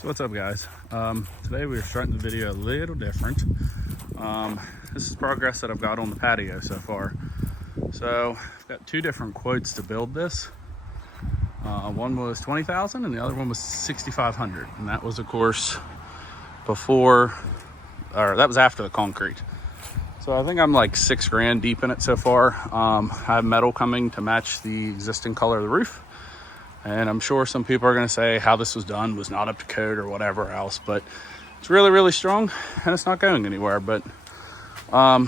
So what's up, guys? Today we are starting the video a little different. This is progress that I've got on the patio so far. So I've got two different quotes to build this. One was $20,000 and the other one was $6,500, and that was, of course, that was after the concrete. So I think I'm like $6,000 deep in it so far. I have metal coming to match the existing color of the roof. And I'm sure some people are going to say how this was done was not up to code or whatever else, but it's really, really strong and it's not going anywhere. But yeah,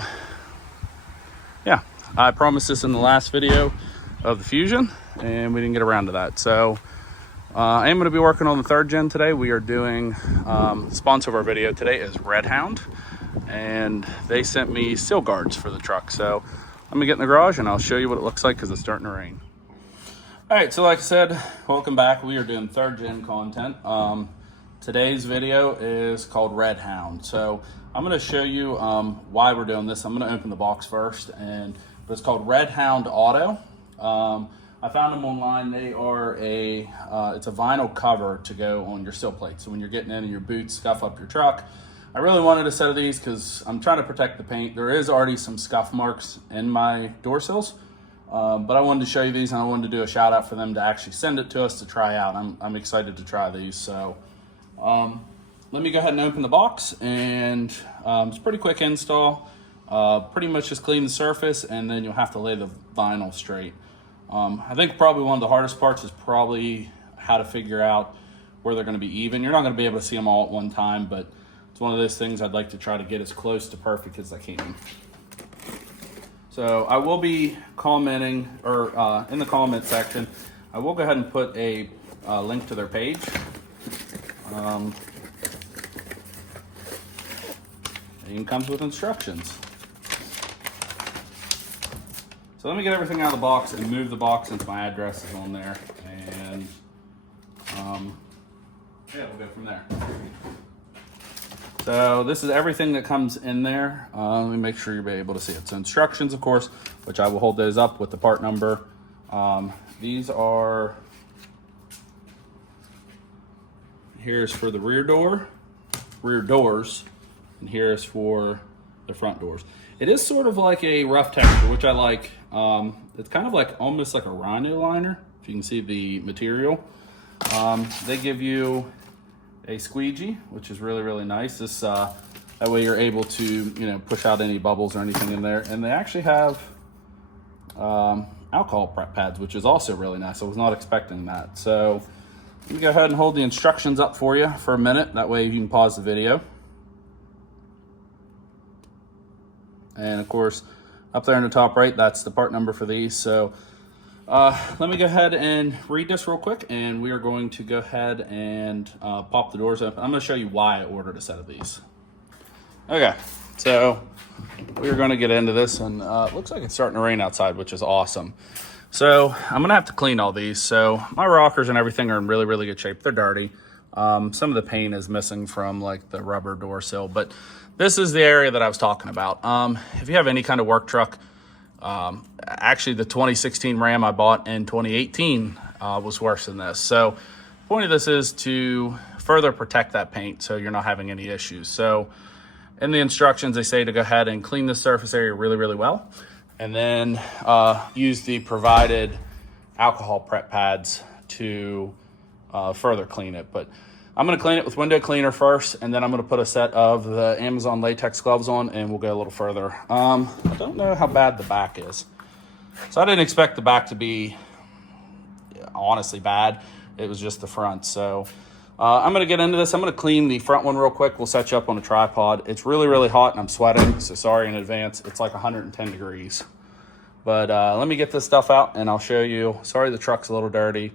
I promised this in the last video of the Fusion and we didn't get around to that. So I am going to be working on the 3rd gen today. We are doing, the sponsor of our video today is Redhound, and they sent me sill guards for the truck. So let me get in the garage and I'll show you what it looks like because it's starting to rain. All right, so like I said, welcome back. We are doing 3rd gen content. Today's video is called Redhound. So I'm going to show you why we're doing this. I'm going to open the box first, but it's called Redhoundauto. I found them online. They are it's a vinyl cover to go on your sill plate. So when you're getting in and your boots scuff up your truck, I really wanted a set of these because I'm trying to protect the paint. There is already some scuff marks in my door sills. But I wanted to show you these, and I wanted to do a shout out for them to actually send it to us to try out. I'm excited to try these. So let me go ahead and open the box, and it's a pretty quick install. Pretty much just clean the surface, and then you'll have to lay the vinyl straight. I think probably one of the hardest parts is probably how to figure out where they're going to be even. You're not going to be able to see them all at one time, but it's one of those things I'd like to try to get as close to perfect as I can. So I will be commenting, or in the comment section, I will go ahead and put a link to their page. It comes with instructions. So let me get everything out of the box and move the box since my address is on there. And yeah, we'll go from there. So this is everything that comes in there. Let me make sure you'll be able to see it. So instructions, of course, which I will hold those up with the part number. These are, here's for the rear doors, and here's for the front doors. It is sort of like a rough texture, which I like. It's kind of like almost like a rhino liner, if you can see the material. They give you a squeegee, which is really, really nice. This that way you're able to push out any bubbles or anything in there. And they actually have alcohol prep pads, which is also really nice. I was not expecting that. So let me go ahead and hold the instructions up for you for a minute. That way you can pause the video. And of course, up there in the top right, that's the part number for these. So let me go ahead and read this real quick, and we are going to go ahead and pop the doors open. I'm going to show you why I ordered a set of these. Okay, so we're going to get into this, and it looks like it's starting to rain outside, which is awesome. So I'm going to have to clean all these. So my rockers and everything are in really, really good shape. They're dirty. Some of the paint is missing from like the rubber door sill, but this is the area that I was talking about. If you have any kind of work truck, actually the 2016 Ram I bought in 2018 was worse than this. So the point of this is to further protect that paint so you're not having any issues. So in the instructions, they say to go ahead and clean the surface area really, really well, and then use the provided alcohol prep pads to further clean it. But I'm going to clean it with window cleaner first, and then I'm going to put a set of the Amazon latex gloves on, and we'll go a little further. I don't know how bad the back is. So I didn't expect the back to be honestly bad. It was just the front. So I'm going to get into this. I'm going to clean the front one real quick. We'll set you up on a tripod. It's really, really hot, and I'm sweating, so sorry in advance. It's like 110 degrees. But let me get this stuff out, and I'll show you. Sorry, the truck's a little dirty.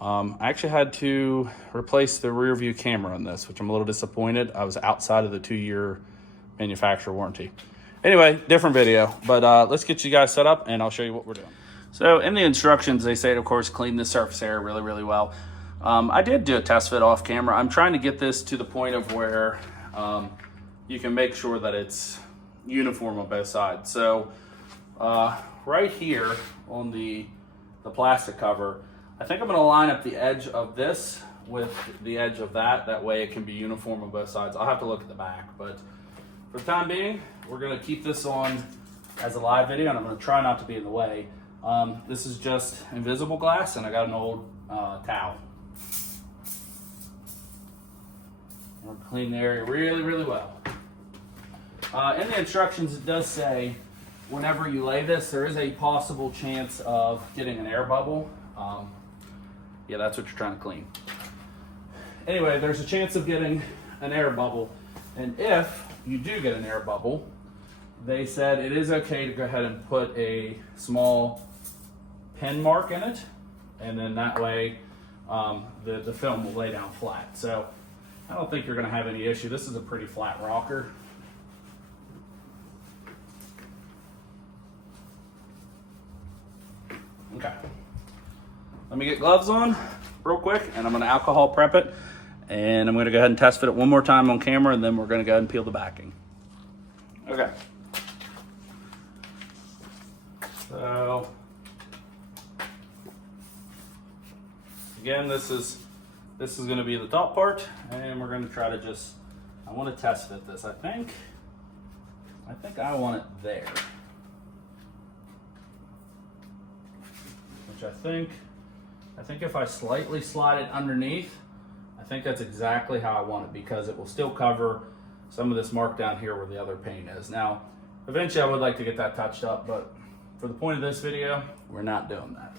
I actually had to replace the rear view camera on this, which I'm a little disappointed. I was outside of the 2-year manufacturer warranty. Anyway, different video, but let's get you guys set up and I'll show you what we're doing. So in the instructions, they say, of course, clean the surface area really, really well. I did do a test fit off camera. I'm trying to get this to the point of where you can make sure that it's uniform on both sides. So right here on the plastic cover, I think I'm going to line up the edge of this with the edge of that. That way it can be uniform on both sides. I'll have to look at the back, but for the time being, we're gonna keep this on as a live video, and I'm gonna try not to be in the way. This is just invisible glass, and I got an old towel. We're gonna clean the area really, really well. In the instructions, it does say whenever you lay this, there is a possible chance of getting an air bubble. Yeah, that's what you're trying to clean. Anyway, there's a chance of getting an air bubble, and if you do get an air bubble, they said it is okay to go ahead and put a small pin mark in it, and then that way the film will lay down flat. So I don't think you're going to have any issue. This is a pretty flat rocker. Okay. Let me get gloves on real quick, and I'm going to alcohol prep it, and I'm going to go ahead and test fit it one more time on camera, and then we're going to go ahead and peel the backing. Okay. So again, this is going to be the top part, and we're going to try to just, I want to test fit this. I think I want it there, which I think if I slightly slide it underneath, I think that's exactly how I want it, because it will still cover some of this mark down here where the other paint is. Now, eventually I would like to get that touched up, but for the point of this video, we're not doing that.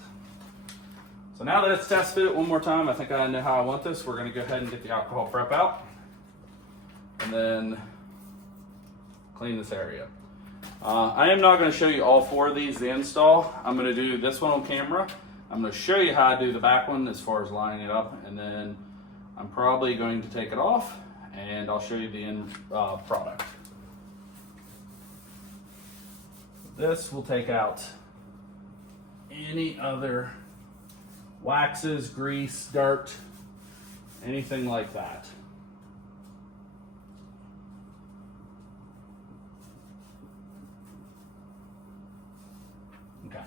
So now that it's test fit one more time, I think I know how I want this. We're gonna go ahead and get the alcohol prep out, and then clean this area. I am not gonna show you all four of these, the install. I'm gonna do this one on camera. I'm going to show you how I do the back one as far as lining it up, and then I'm probably going to take it off, and I'll show you the end product. This will take out any other waxes, grease, dirt, anything like that. Okay.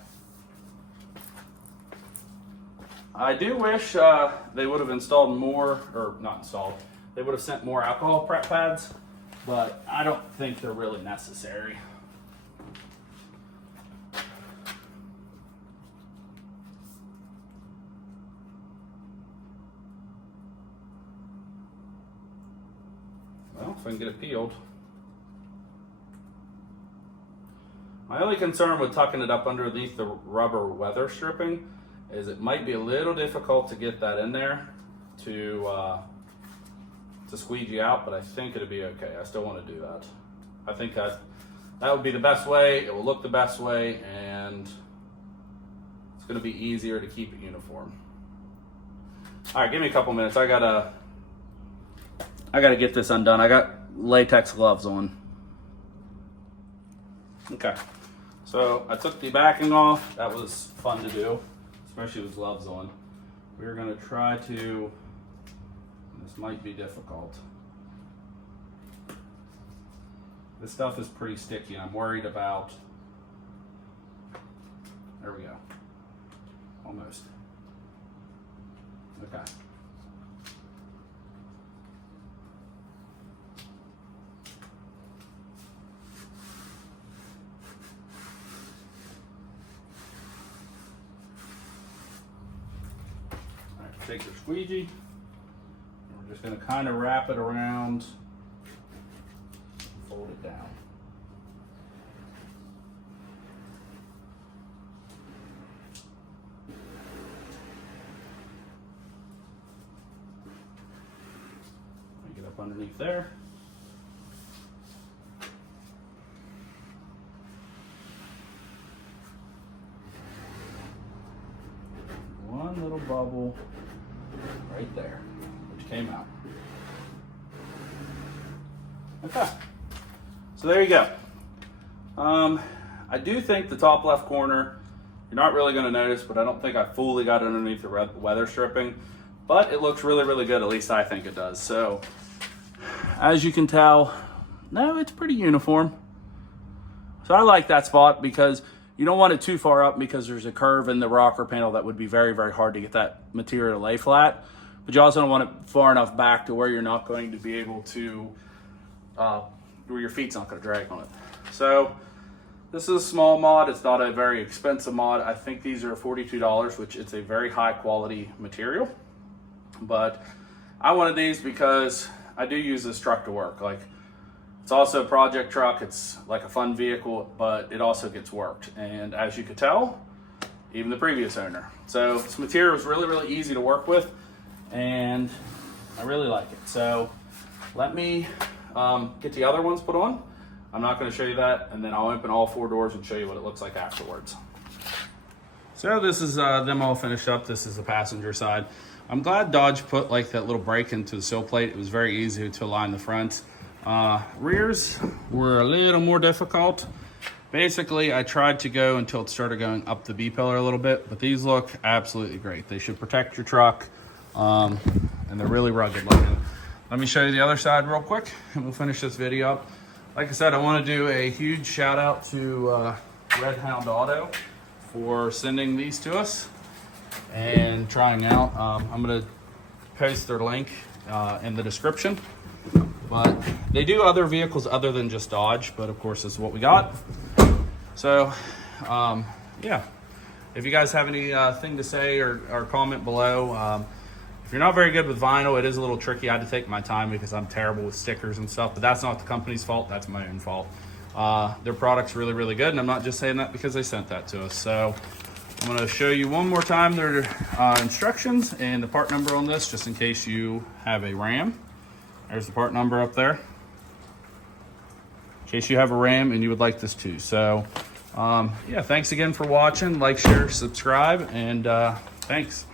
I do wish they would have installed more, or not installed, they would have sent more alcohol prep pads, but I don't think they're really necessary. Well, if I can get it peeled. My only concern with tucking it up underneath the rubber weather stripping is it might be a little difficult to get that in there to squeegee out, but I think it'll be okay. I still want to do that. I think that would be the best way. It will look the best way, and it's going to be easier to keep it uniform. All right, give me a couple minutes. I gotta get this undone. I got latex gloves on. Okay, so I took the backing off. That was fun to do, especially with gloves on. We're gonna try to, this might be difficult. This stuff is pretty sticky, and I'm worried about, there we go, almost. Okay. Take your squeegee, and we're just going to kind of wrap it around, fold it down. Get up underneath there. One little bubble right there, which came out. Okay, so there you go. I do think the top left corner, you're not really going to notice, but I don't think I fully got underneath the weather stripping, but it looks really, really good. At least I think it does. So as you can tell, no, it's pretty uniform. So I like that spot because you don't want it too far up because there's a curve in the rocker panel that would be very, very hard to get that material to lay flat. but you also don't want it far enough back to where you're not going to be able to, where your feet's not going to drag on it. So this is a small mod. It's not a very expensive mod. I think these are $42, which it's a very high quality material. But I wanted these because I do use this truck to work. Like, it's also a project truck. It's like a fun vehicle, but it also gets worked. And as you could tell, even the previous owner. So this material is really, really easy to work with, and I really like it. So let me get the other ones put on. I'm not going to show you that, and then I'll open all 4 doors and show you what it looks like afterwards. So this is them all finished up. This is the passenger side. I'm glad Dodge put like that little break into the sill plate. It was very easy to align the front. Rears were a little more difficult. Basically, I tried to go until it started going up the B-pillar a little bit, but these look absolutely great. They should protect your truck, and they're really rugged looking. Let me show you the other side real quick, and we'll finish this video up. Like I said, I want to do a huge shout out to Redhoundauto for sending these to us and trying out. I'm going to post their link in the description. But they do other vehicles other than just Dodge, but of course this is what we got. So yeah, if you guys have anything to say or comment below, if you're not very good with vinyl, it is a little tricky. I had to take my time because I'm terrible with stickers and stuff, but that's not the company's fault, that's my own fault. Their product's really, really good, and I'm not just saying that because they sent that to us. So I'm going to show you one more time their instructions and the part number on this, just in case you have a Ram. There's the part number up there, in case you have a Ram and you would like this too. So yeah, thanks again for watching. Like, share, subscribe, and thanks.